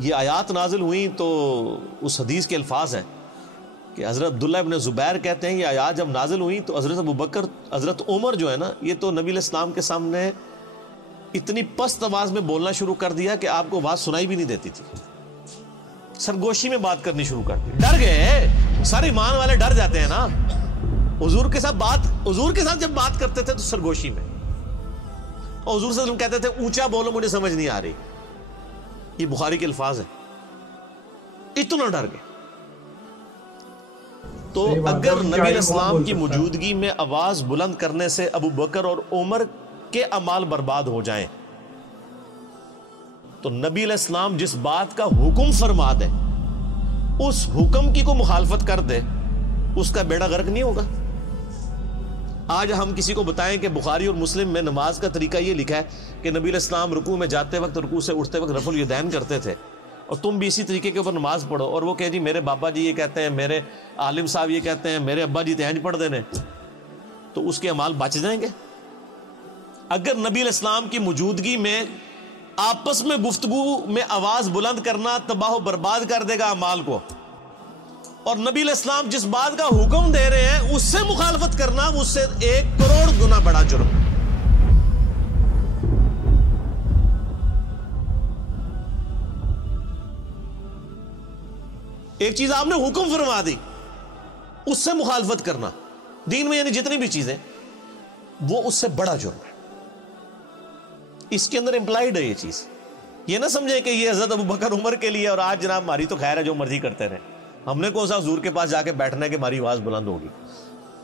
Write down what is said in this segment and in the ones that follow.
یہ آیات نازل ہوئیں تو اس حدیث کے الفاظ ہیں کہ حضرت عبداللہ ابن زبیر کہتے ہیں یہ آیات جب نازل ہوئیں تو حضرت ابوبکر حضرت عمر جو ہے نا یہ تو نبی علیہ السلام کے سامنے اتنی پست آواز میں بولنا شروع کر دیا کہ آپ کو آواز سنائی بھی نہیں دیتی تھی، سرگوشی میں بات کرنی شروع کر دی، ڈر گئے، سارے ایمان والے ڈر جاتے ہیں نا، حضور کے ساتھ جب بات کرتے تھے تو سرگوشی میں، اور حضور صلی اللہ علیہ وسلم کہتے تھے اونچا بولو مجھے سمجھ نہیں آ رہی، یہ بخاری کے الفاظ ہیں، اتنا ڈر گئے۔ تو اگر نبی علیہ السلام کی موجودگی میں آواز بلند کرنے سے ابو بکر اور عمر کے اعمال برباد ہو جائیں تو نبی علیہ السلام جس بات کا حکم فرما دے اس حکم کی کوئی مخالفت کر دے اس کا بیڑا غرق نہیں ہوگا۔ آج ہم کسی کو بتائیں کہ بخاری اور مسلم میں نماز کا طریقہ یہ لکھا ہے کہ نبی علیہ السلام رکوع میں جاتے وقت رکوع سے اٹھتے وقت رفع الیدین کرتے تھے اور تم بھی اسی طریقے کے اوپر نماز پڑھو، اور وہ کہ جی میرے بابا جی یہ کہتے ہیں، میرے عالم صاحب یہ کہتے ہیں، میرے ابا جی تہنج پڑھ دینے، تو اس کے اعمال بچ جائیں گے۔ اگر نبی علیہ السلام کی موجودگی میں آپس میں گفتگو میں آواز بلند کرنا تباہ و برباد کر دے گا اعمال کو، اور نبی علیہ السلام جس بات کا حکم دے رہے ہیں اس سے مخالفت کرنا اس سے 1 کروڑ گنا بڑا جرم۔ ایک چیز آپ نے حکم فرما دی، اس سے مخالفت کرنا دین میں یعنی جتنی بھی چیزیں وہ اس سے بڑا جرم ہے۔ اس کے اندر امپلائیڈ ہے یہ چیز، یہ نہ سمجھے کہ یہ حضرت ابوبکر عمر کے لیے اور آج جناب ہماری تو خیر ہے جو مرضی کرتے رہے، ہم نے کون سا حضور کے پاس جا کے بیٹھنا ہے کہ ہماری آواز بلند ہوگی۔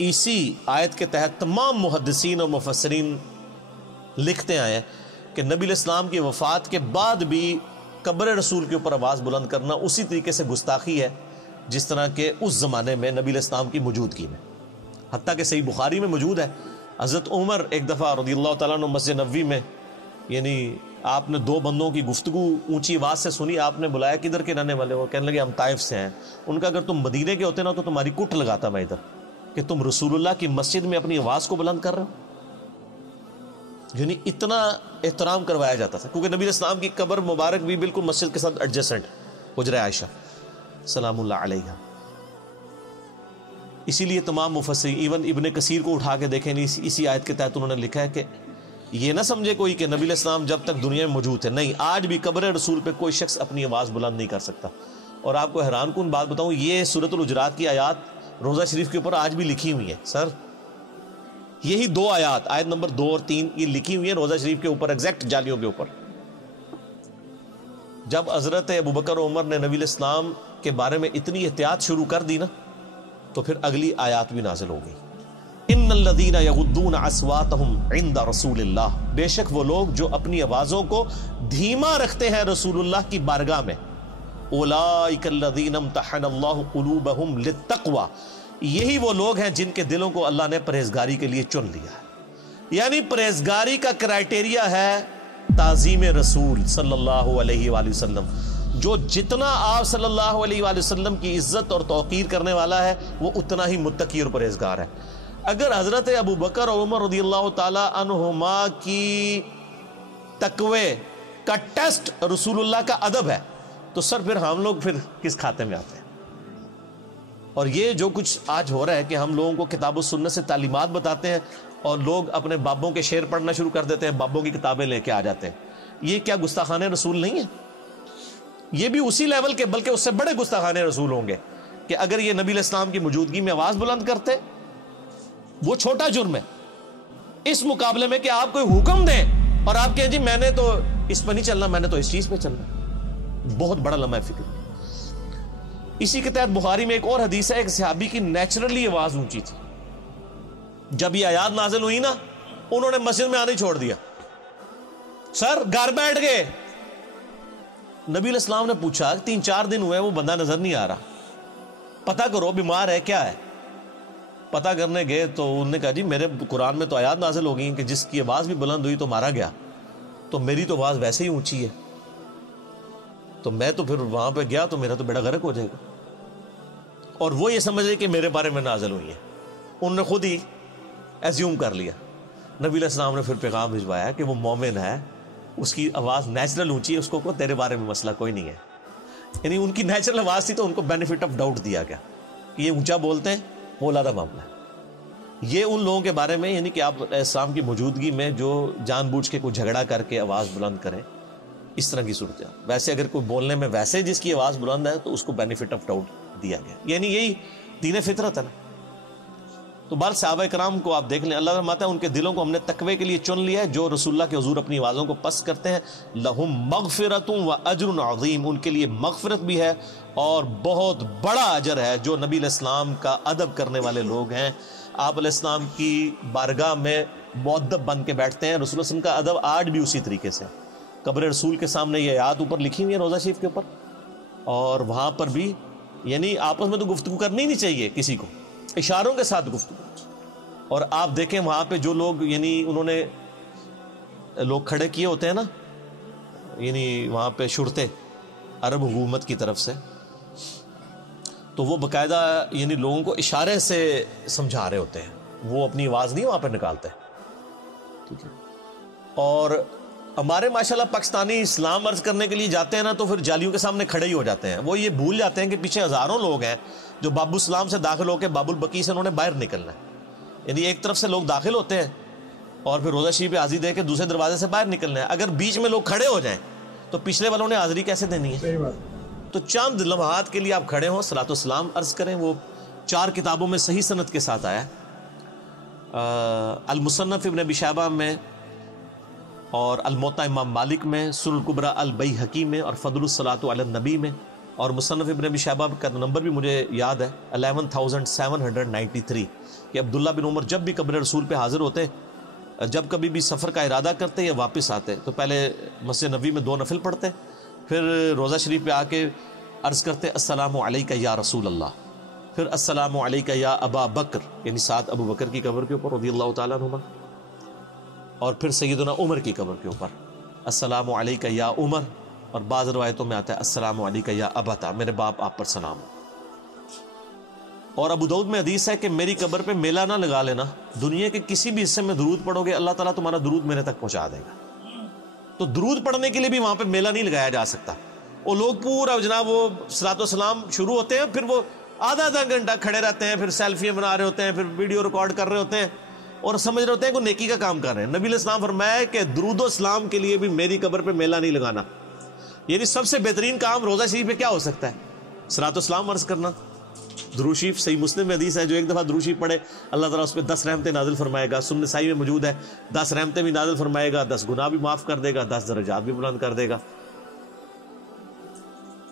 اسی آیت کے تحت تمام محدثین اور مفسرین لکھتے آئے ہیں کہ نبی علیہ السلام کی وفات کے بعد بھی قبر رسول کے اوپر آواز بلند کرنا اسی طریقے سے گستاخی ہے جس طرح کہ اس زمانے میں نبی علیہ السلام کی موجودگی میں، حتیٰ کہ صحیح بخاری میں موجود ہے حضرت عمر ایک دفعہ رضی اللہ تعالیٰ عنہ مسجد نبوی میں، یعنی آپ نے 2 بندوں کی گفتگو اونچی آواز سے سنی، آپ نے بلایا کدھر کے رہنے والے ہو؟ کہنے لگے ہم طائف سے ہیں۔ ان کا اگر تم مدینے کے ہوتے نا تو تمہاری کٹ لگاتا میں ادھر کہ تم رسول اللہ کی مسجد میں اپنی آواز کو بلند کر رہے ہو۔ یعنی اتنا احترام کروایا جاتا تھا کیونکہ نبی علیہ السلام کی قبر مبارک بھی بالکل مسجد کے ساتھ ایڈجسنٹ، حجرہ عائشہ سلام اللہ علیہا۔ اسی لیے تمام مفسرین ایون ابن کثیر کو اٹھا کے دیکھیں، اسی آیت کے تحت انہوں نے لکھا ہے کہ یہ نہ سمجھے کوئی کہ نبی علیہ السلام جب تک دنیا میں موجود ہے، نہیں، آج بھی قبر رسول پہ کوئی شخص اپنی آواز بلند نہیں کر سکتا۔ اور آپ کو حیران کن بات بتاؤں، یہ سورۃ الحجرات کی آیات روضہ شریف کے اوپر آج بھی لکھی ہوئی ہیں۔ سر یہی 2 آیات، آیت نمبر 2 اور 3 یہ لکھی ہوئی ہیں روضہ شریف کے اوپر، ایگزیکٹ جالیوں کے اوپر۔ جب حضرت ابوبکر عمر نے نبی علیہ السلام کے بارے میں اتنی احتیاط شروع کر دی نا تو پھر اگلی آیات بھی نازل ہو گئی۔ ان الذین یغضون اصواتهم عند رسول اللہ، بے شک وہ لوگ جو اپنی آوازوں کو دھیما رکھتے ہیں رسول اللہ کی بارگاہ میں، اولئک الذین امتحن اللہ قلوبهم للتقوی، یہی وہ لوگ ہیں جن کے دلوں کو اللہ نے پرہیزگاری کے لیے چن لیا ہے۔ یعنی پرہیزگاری کا کرائٹیریا ہے تعظیم رسول صلی اللہ علیہ وآلہ وسلم، جو جتنا آپ صلی اللہ علیہ وآلہ وسلم کی عزت اور توقیر کرنے والا ہے وہ اتنا ہی متقی اور پرہیزگار ہے۔ اگر حضرت ابو بکر اور عمر رضی اللہ تعالی عنہما کی تقوی کا ٹیسٹ رسول اللہ کا ادب ہے تو سر پھر ہم لوگ پھر کس کھاتے میں آتے ہیں؟ اور یہ جو کچھ آج ہو رہا ہے کہ ہم لوگوں کو کتاب و سنت سے تعلیمات بتاتے ہیں اور لوگ اپنے بابوں کے شعر پڑھنا شروع کر دیتے ہیں، بابوں کی کتابیں لے کے آ جاتے ہیں، یہ کیا گستاخانہ رسول نہیں ہے؟ یہ بھی اسی لیول کے بلکہ اس سے بڑے گستاخانہ رسول ہوں گے کہ اگر یہ نبی علیہ السلام کی موجودگی میں آواز بلند کرتے، وہ چھوٹا جرم ہے اس مقابلے میں کہ آپ کوئی حکم دیں اور آپ کہیں جی میں نے تو اس پہ نہیں چلنا، میں نے تو اس چیز پہ چلنا، بہت بڑا لمحہ فکر۔ اسی کے تحت بخاری میں ایک اور حدیث ہے، ایک صحابی کی نیچرلی آواز اونچی تھی، جب یہ آیات نازل ہوئی نا انہوں نے مسجد میں آنے چھوڑ دیا، سر گھر بیٹھ گئے۔ نبی علیہ السلام نے پوچھا 3-4 دن ہوئے وہ بندہ نظر نہیں آ رہا، پتہ کرو بیمار ہے کیا ہے؟ پتہ کرنے گئے تو انہوں نے کہا جی میرے قرآن میں تو آیات نازل ہو گئی کہ جس کی آواز بھی بلند ہوئی تو مارا گیا، تو میری تو آواز ویسے ہی اونچی ہے، تو میں تو پھر وہاں پہ گیا تو میرا تو بیڑا غرق ہو جائے گا۔ اور وہ یہ سمجھ رہے کہ میرے بارے میں نازل ہوئی ہے، انہوں نے خود ہی ایزیوم کر لیا۔ نبی علیہ السلام نے پھر پیغام بھجوایا کہ وہ مومن ہے، اس کی آواز نیچرل اونچی ہے، اس کو تیرے بارے میں مسئلہ کوئی نہیں ہے، یعنی ان کی نیچرل آواز تھی تو ان کو بینیفٹ آف ڈاؤٹ دیا گیا کہ یہ اونچا بولتے ہیں، وہ علیحدہ معاملہ ہے۔ یہ ان لوگوں کے بارے میں یعنی کہ آپ اسلام کی موجودگی میں جو جان بوجھ کے کوئی جھگڑا کر کے آواز بلند کریں، اس طرح کی صورت ہے۔ ویسے اگر کوئی بولنے میں ویسے جس کی آواز بلند ہے تو اس کو بینیفٹ آف ڈاؤٹ دیا گیا، یعنی یہی دین فطرت ہے نا۔ تو بہر صحابہ کرام کو آپ دیکھ لیں، اللہ فرماتا ہے ان کے دلوں کو ہم نے تقوی کے لیے چن لیا ہے، جو رسول اللہ کے حضور اپنی آوازوں کو پست کرتے ہیں، لہم مغفرۃ و اجر عظیم، ان کے لیے مغفرت بھی ہے اور بہت بڑا اجر ہے۔ جو نبی علیہ السلام کا ادب کرنے والے لوگ ہیں، آپ علیہ السلام کی بارگاہ میں مؤدب بن کے بیٹھتے ہیں۔ رسول اللہ علیہ وسلم کا ادب آج بھی اسی طریقے سے، قبر رسول کے سامنے یہ آیات اوپر لکھی ہوئی ہے روضہ شریف کے اوپر، اور وہاں پر بھی یعنی آپس میں تو گفتگو کرنی نہیں چاہیے کسی کو، اشاروں کے ساتھ گفتگو۔ اور آپ دیکھیں وہاں پہ جو لوگ یعنی انہوں نے لوگ کھڑے کیے ہوتے ہیں نا، یعنی وہاں پہ شرطے عرب حکومت کی طرف سے، تو وہ باقاعدہ یعنی لوگوں کو اشارے سے سمجھا رہے ہوتے ہیں، وہ اپنی آواز نہیں وہاں پہ نکالتے، ٹھیک ہے۔ اور ہمارے ماشاءاللہ پاکستانی اسلام عرض کرنے کے لیے جاتے ہیں نا تو پھر جالیوں کے سامنے کھڑے ہی ہو جاتے ہیں، وہ یہ بھول جاتے ہیں کہ پیچھے ہزاروں لوگ ہیں جو باب السلام سے داخل ہو کے باب البقیع سے انہوں نے باہر نکلنا ہے۔ یعنی ایک طرف سے لوگ داخل ہوتے ہیں اور پھر روضہ شریف پہ حاضری دے کے دوسرے دروازے سے باہر نکلنا ہے۔ اگر بیچ میں لوگ کھڑے ہو جائیں تو پچھلے والوں نے حاضری کیسے دینی ہے؟ صحیح بات۔ تو چند لمحات کے لیے آپ کھڑے ہوں، صلاۃ والسلام عرض کریں۔ وہ 4 کتابوں میں صحیح سند کے ساتھ آیا ہے، المصنف ابن ابی شیبہ میں، اور الموطا امام مالک میں، سنن الکبریٰ البیہقی میں، اور فضل الصلاۃ علی النبی میں، اور مصنف ابن ابی شیبہ کا نمبر بھی مجھے یاد ہے 11793، کہ عبداللہ بن عمر جب بھی قبر رسول پہ حاضر ہوتے، جب کبھی بھی سفر کا ارادہ کرتے یا واپس آتے تو پہلے مسجد نبوی میں 2 نفل پڑھتے، پھر روضہ شریف پہ آ کے عرض کرتے السلام علیکہ یا رسول اللہ، پھر السلام علیکہ یا ابا بکر، یعنی ساتھ ابو بکر کی قبر کے اوپر رضی اللہ تعالیٰ عنہما، اور پھر سیدنا عمر کی قبر کے اوپر السلام علیکہ یا عمر، اور بعض روایتوں میں آتا ہے السلام علیکہ یا ابتا، میرے باپ آپ پر سلام ہو۔ اور ابو داؤد میں حدیث ہے کہ میری قبر پہ میلہ نہ لگا لینا، دنیا کے کسی بھی حصے میں درود پڑھو گے اللہ تعالیٰ تمہارا درود میرے تک پہنچا دے گا۔ تو درود پڑھنے کے لیے بھی وہاں پہ میلہ نہیں لگایا جا سکتا۔ وہ لوگ پورا جناب وہ صلاۃ والسلام شروع ہوتے ہیں، پھر وہ آدھا گھنٹہ کھڑے رہتے ہیں، پھر سیلفیاں بنا رہے ہوتے ہیں، پھر ویڈیو ریکارڈ کر رہے ہوتے ہیں اور سمجھ رہے ہوتے ہیں کہ نیکی کا کام کر رہے ہیں۔ نبی علیہ السلام فرمایا کہ درود و اسلام کے لیے بھی میری قبر پہ میلہ نہیں لگانا۔ یعنی سب سے بہترین کام روضہ شریف پہ کیا ہو سکتا ہے؟ صلاۃ والسلام عرض کرنا۔ درود شریف صحیح مسلم میں حدیث ہے، جو ایک دفعہ درود شریف پڑھے اللہ تعالیٰ اس پہ 10 رحمتیں نازل فرمائے گا۔ سنن نسائی میں موجود ہے 10 رحمتیں بھی نازل فرمائے گا، 10 گناہ بھی معاف کر دے گا، 10 درجات بھی بلند کر دے گا،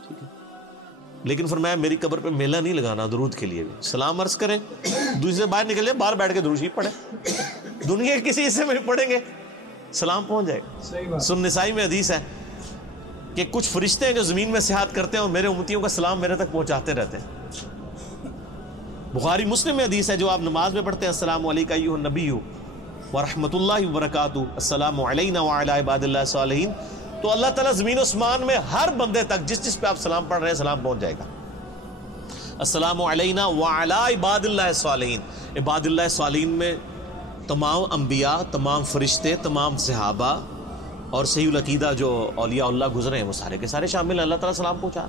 ٹھیک ہے۔ لیکن فرمایا میری قبر پہ میلہ نہیں لگانا، درود کے لیے بھی سلام عرض کریں، دوسرے باہر نکل جائے، باہر بیٹھ کے درود شریف پڑھیں، دنیا کے کسی حصے میں بھی پڑھیں گے سلام پہنچ جائے گا۔ سنن نسائی میں حدیث ہے کہ کچھ فرشتے ہیں جو زمین میں سیاحت کرتے ہیں اور میرے امتیوں کا سلام میرے تک پہنچاتے رہتے ہیں۔ بخاری مسلم میں حدیث ہے جو آپ نماز میں پڑھتے ہیں السلام علیکم ایھا النبی ورحمۃ اللہ وبرکاتہ، السلام علینا وعلی عباد اللہ الصالحین، تو اللہ تعالیٰ زمین و اسمان میں ہر بندے تک جس پہ آپ سلام پڑھ رہے ہیں سلام پہنچ جائے گا۔ السلام علینا وعلی عباد اللہ الصالحین، عباد اللہ الصالحین میں تمام انبیاء، تمام فرشتے، تمام صحابہ اور صحیح العقیدہ جو اولیاء اللہ گزرے ہیں وہ سارے کے سارے شامل ہیں، اللہ تعالیٰ سلام پہنچا۔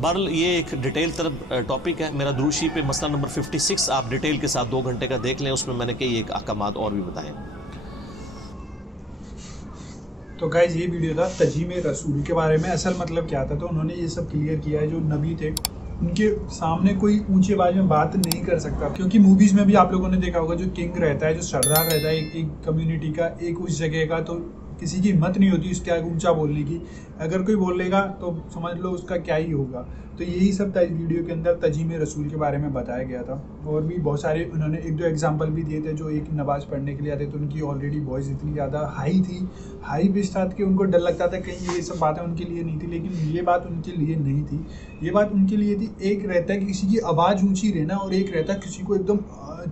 بہرحال یہ ایک ڈیٹیل طرف ٹاپک ہے میرا۔ درود شریف پہ مسئلہ نمبر 56 آپ ڈیٹیل کے ساتھ 2 گھنٹے کا دیکھ لیں، اس میں نے کئی ایک احکامات اور بھی بتائے۔ تو گائز یہ ویڈیو تھا تجیم رسول کے بارے میں، اصل مطلب کیا تھا، تو انہوں نے یہ سب کلیئر کیا ہے۔ جو نبی تھے ان کے سامنے کوئی اونچی آواز میں بات نہیں کر سکتا، کیونکہ موویز میں بھی آپ لوگوں نے دیکھا ہوگا جو کنگ رہتا ہے، جو سردار رہتا ہے ایک کمیونٹی کا، ایک اس جگہ کا، تو کسی کی ہمت نہیں ہوتی اس کے آگے اونچا بولنے کی، اگر کوئی بول لے گا تو سمجھ لو اس کا کیا ہی ہوگا۔ تو یہی سب تھا اس ویڈیو کے اندر، تجیم رسول کے بارے میں بتایا گیا تھا، اور بھی بہت سارے انہوں نے 1-2 ایگزامپل بھی دیے تھے۔ جو ایک نماز پڑھنے کے لیے آتے تو ان کی آلریڈی وائس اتنی زیادہ ہائی تھی، ہائی پچ تھا کہ ان کو ڈر لگتا تھا کہیں یہ سب باتیں ان کے لیے نہیں تھی، لیکن یہ بات ان کے لیے نہیں تھی، یہ بات ان کے لیے تھی۔ ایک رہتا ہے کہ کسی کی آواز اونچی رہنا، اور ایک رہتا ہے کسی کو ایک دم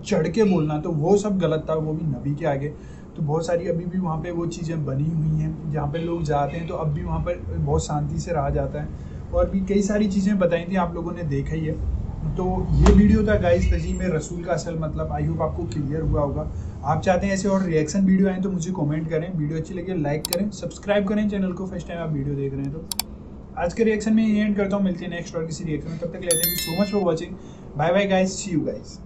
چڑھ کے بولنا، تو وہ سب غلط تھا، وہ بھی نبی کے آگے۔ تو بہت ساری ابھی بھی وہاں پہ وہ چیزیں بنی ہوئی ہیں، جہاں پہ لوگ جاتے ہیں تو اب بھی وہاں پر بہت شانتی سے رہا جاتا ہے، اور بھی کئی ساری چیزیں بتائی تھیں آپ لوگوں نے دیکھا ہی ہے۔ تو یہ ویڈیو تھا گائز تجیم رسول کا اصل مطلب. آئی ہوپ آپ کو کلیئر ہوا ہوگا. آپ چاہتے ہیں ایسے اور ریئیکشن ویڈیو آئیں تو مجھے کامنٹ کریں. ویڈیو اچھی لگے لائک کریں, سبسکرائب کریں چینل کو, فرسٹ ٹائم آپ ویڈیو دیکھ رہے ہیں تو. آج کے ریئیکشن میں یہ اینڈ کرتا ہوں, ملتے ہیں نیکسٹ اور کسی ریئیکشن میں. تب تک لیتے ہیں so much for watching. Bye bye guys, see you guys.